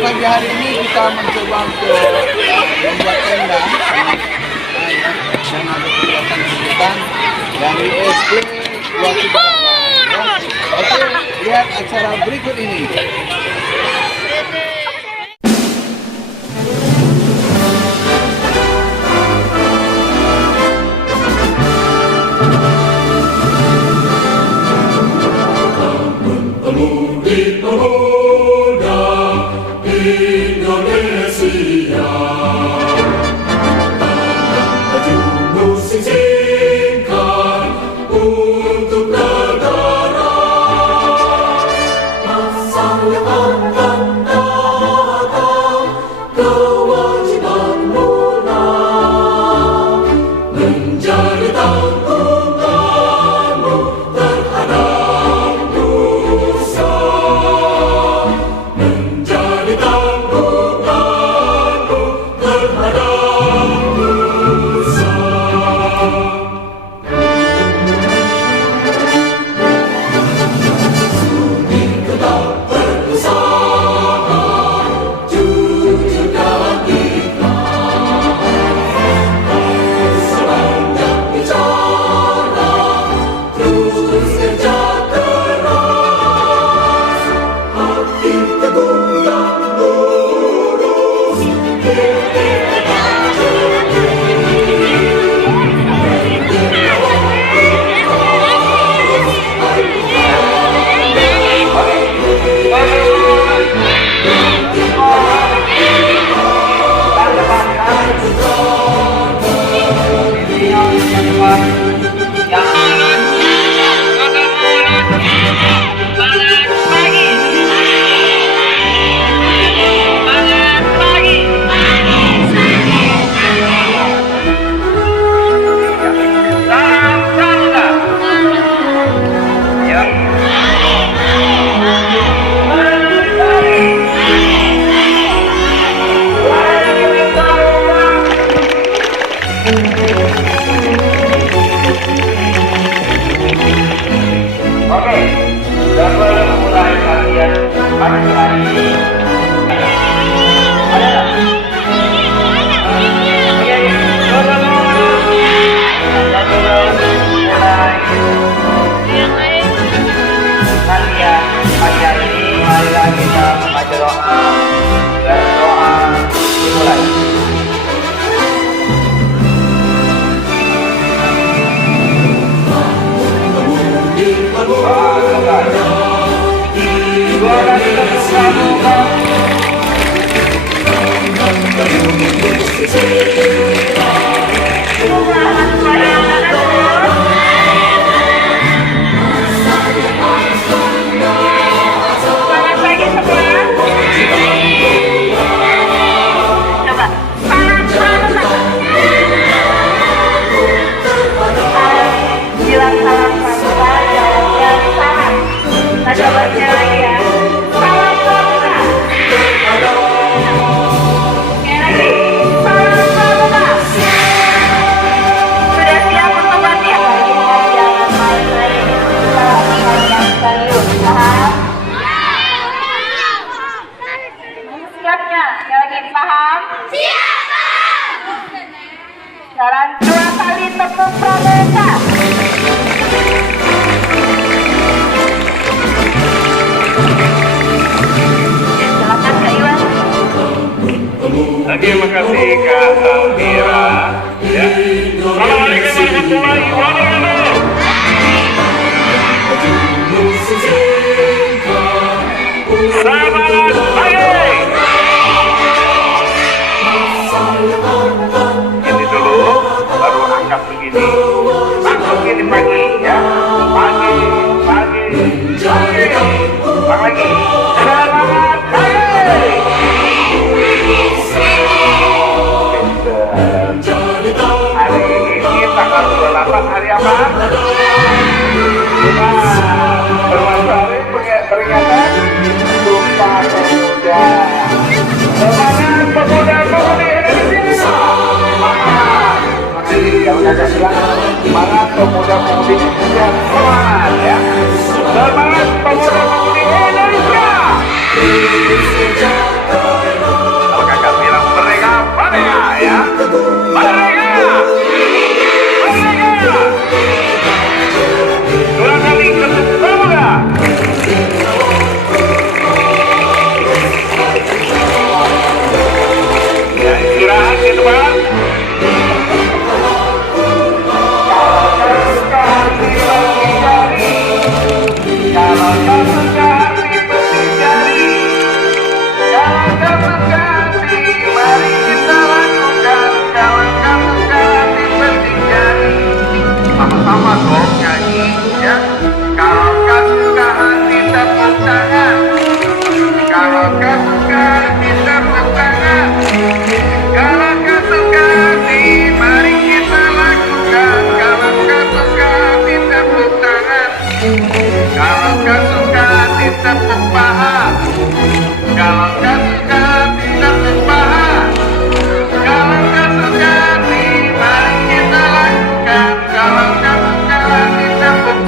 pagi hari ini kita mencoba untuk membuat tenda yang ada kegiatan-kegiatan dari SD Wati Balapan. Oke, lihat acara berikut ini. Jalan 2 kali tepuk pramuka. Silakan Kak Iwan. Terima kasih Kak Salmira. Ya. Assalamualaikum warahmatullahi wabarakatuh. Selamat pagi. Ini dulu, baru angkat begini. Langsung gini pagi, ya. Pagi. Bang lagi. Selamat pagi. Hari ini tanggal 28 hari apa? Bermasari peringatan Sumpah Pemuda. Semangat pemuda-pemudi Indonesia. Yang ada bilang semangat pemuda-pemudi Indonesia. Semangat ya. Semangat pemuda-pemudi Indonesia.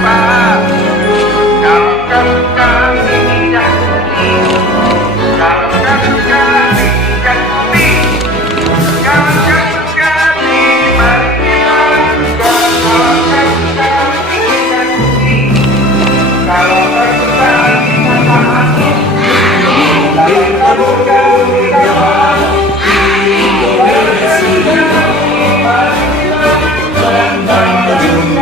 Bapak. Kalau kamu kami minyak bumi, kalau kamu kami minyak bumi, kalau kamu kami mari kita lakukan. Kalau kamu kami minyak bumi, kalau kamu kami mata angin, kalau kamu kami kapal, kalau kamu kami mari kita lakukan. Kalau kamu kami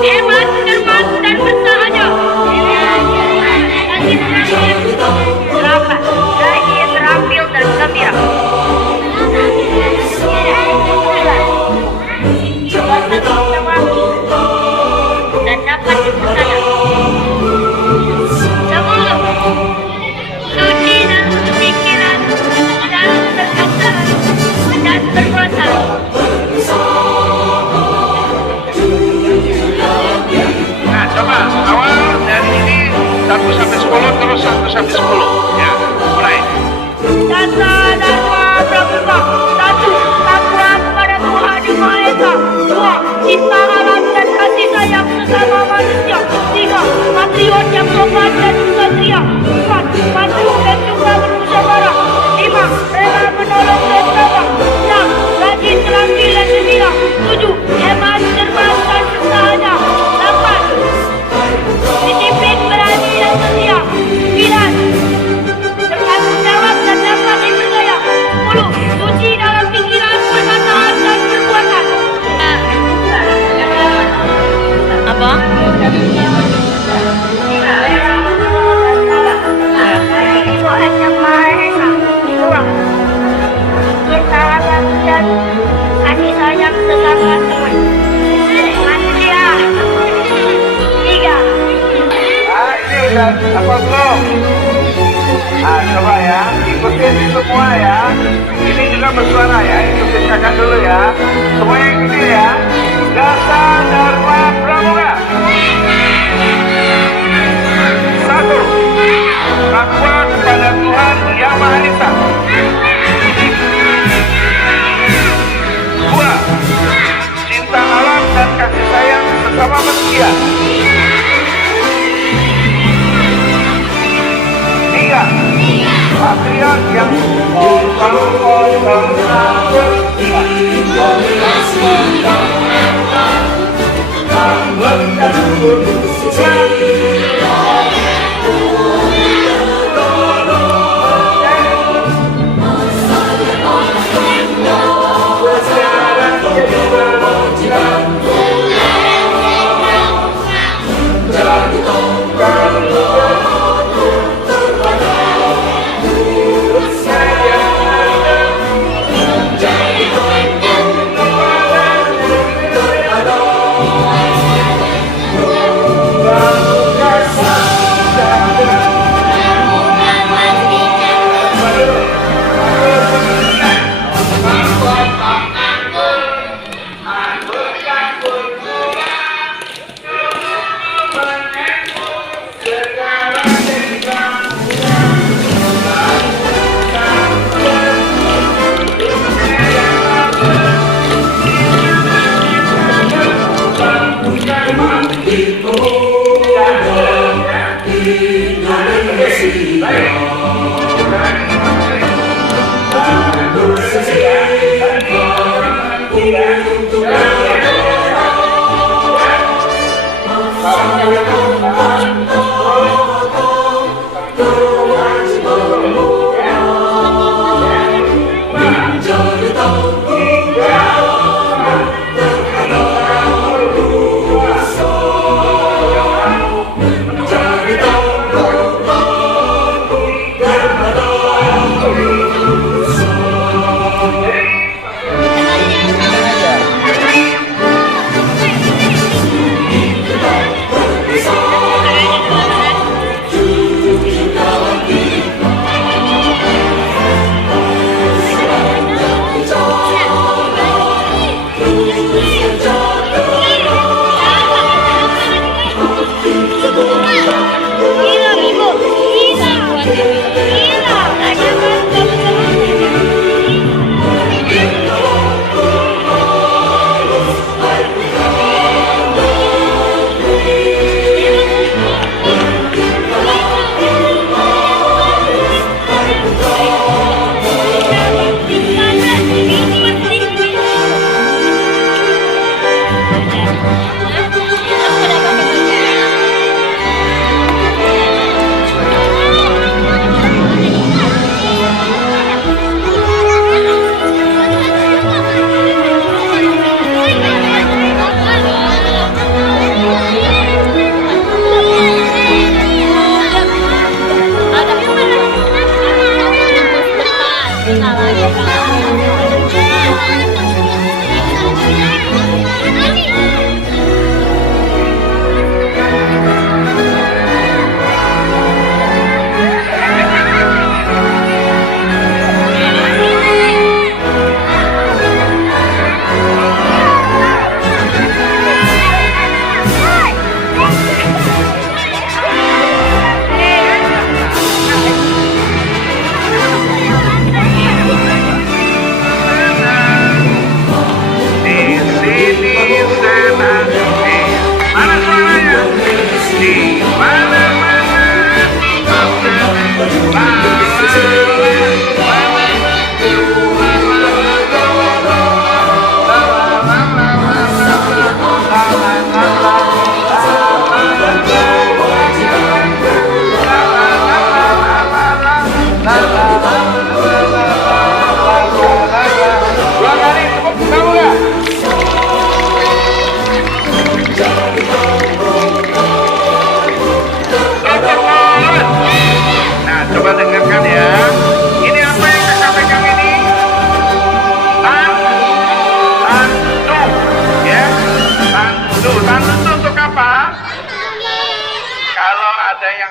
Hebat, cermat, dan bersahaja. Selamat, rajin, terampil, dan gembira. Dan dapat dipercaya. Sebelum suci dan pikiran dan berkata dan berpuasa. Nah, coba awal dari ini 1 sampai 10 terus 1 sampai 10. Ya, mulai. Dasa Dharma Pramuka. 1. Takwa kepada Tuhan Yang Maha Esa. 2. Cinta alam dan kasih sayang sesama manusia. 3. Patriot yang tobat dan kesatria. 4. Patuh dan juga bermusyawarah. 5. Rela menolong dan sabar. 6. Rajin, terampil dan gembira. 7. Hebat, cermat dan bersahaja. 8. Disiplin, berani dan setia. 9. Bertanggung jawab dan dapat dipercaya. 10. Suci dalam pikiran, perkataan dan perbuatan. Apa? Tuhan Yang Maha Esa. 2. Cinta alam dan kasih sayang sesama teman manusia. 3. Nah, ini udah apa belum? Nah, coba ya, ikutin semua ya. Ini juga bersuara ya, ikutin kakak dulu ya. Semuanya ikutin ya. Dasa Dharma Pramuka. 1. Takwa kepada Tuhan Yang Maha Esa. 2. Cinta alam dan kasih sayang sesama manusia. 3. Patriot yang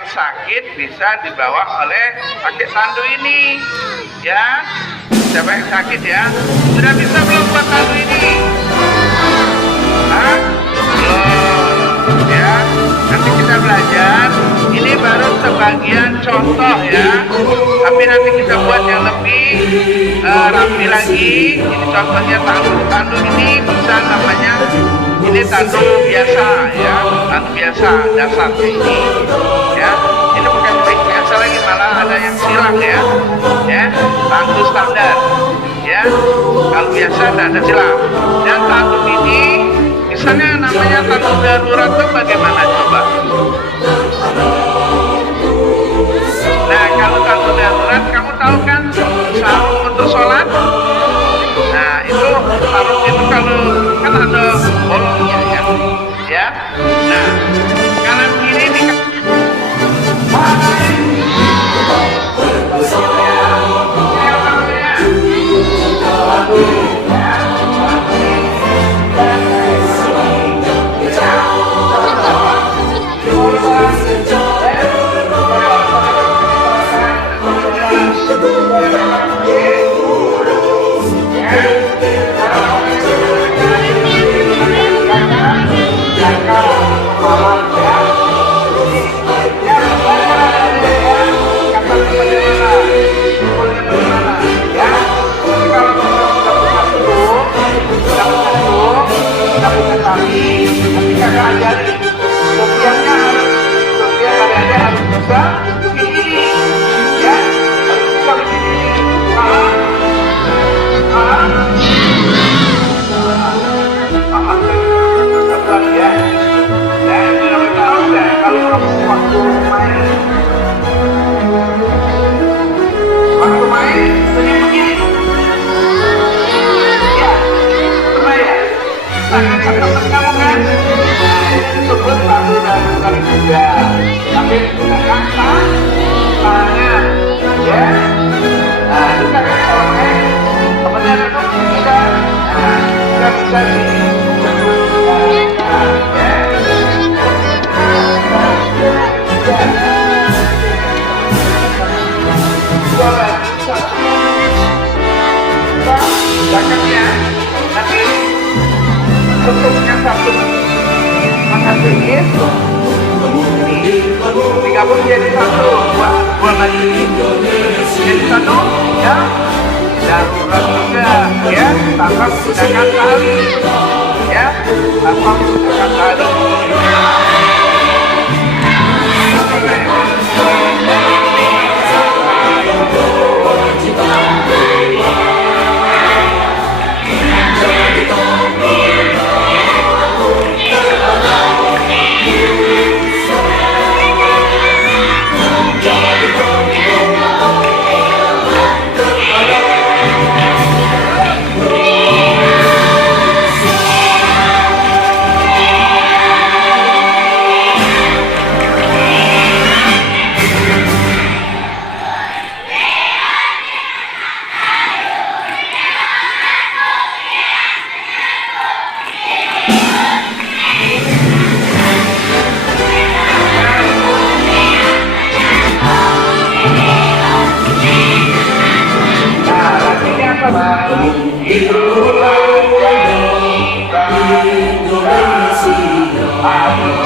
sakit bisa dibawa oleh pakai tandu ini, ya. Siapa yang sakit ya? Sudah bisa belum buat tandu ini? Hah? Belum, ya. Nanti kita belajar. Ini baru sebagian contoh ya. Tapi nanti kita buat yang lebih rapi lagi. Ini contohnya tandu ini bisa namanya. Ini tandu biasa ya, tandu biasa dasarnya ini, ya. Ini bukan baik biasa lagi, malah ada yang silang ya, tandu standar, ya. Kalau biasa tidak ada silang. Dan tandu ini, misalnya namanya tandu darurat itu bagaimana coba? Nah, kalau tandu darurat, kamu tahu kan sarung untuk sholat? Nah, itu sarung itu kalau kan ada bolongnya ya. Nah, kanan kiri di ya. Ya, itu kamu tahu nggak kalau kamu waktu main senyum begini. Ya, pernah ya? Sangat teman kamu kan? Nah, itu disebut satu darurat juga. Tapi menggunakan tangan, ya. Nah, bisa kan kalau main? Temennya duduk bisa. Nah, bisa sini. Cakepnya nanti bentuknya satu maka sedikit ini digabung jadi satu buat lagi jadi satu ya darurat juga ya tanpa menggunakan tali ya tanpa menggunakan tali. Indonesia.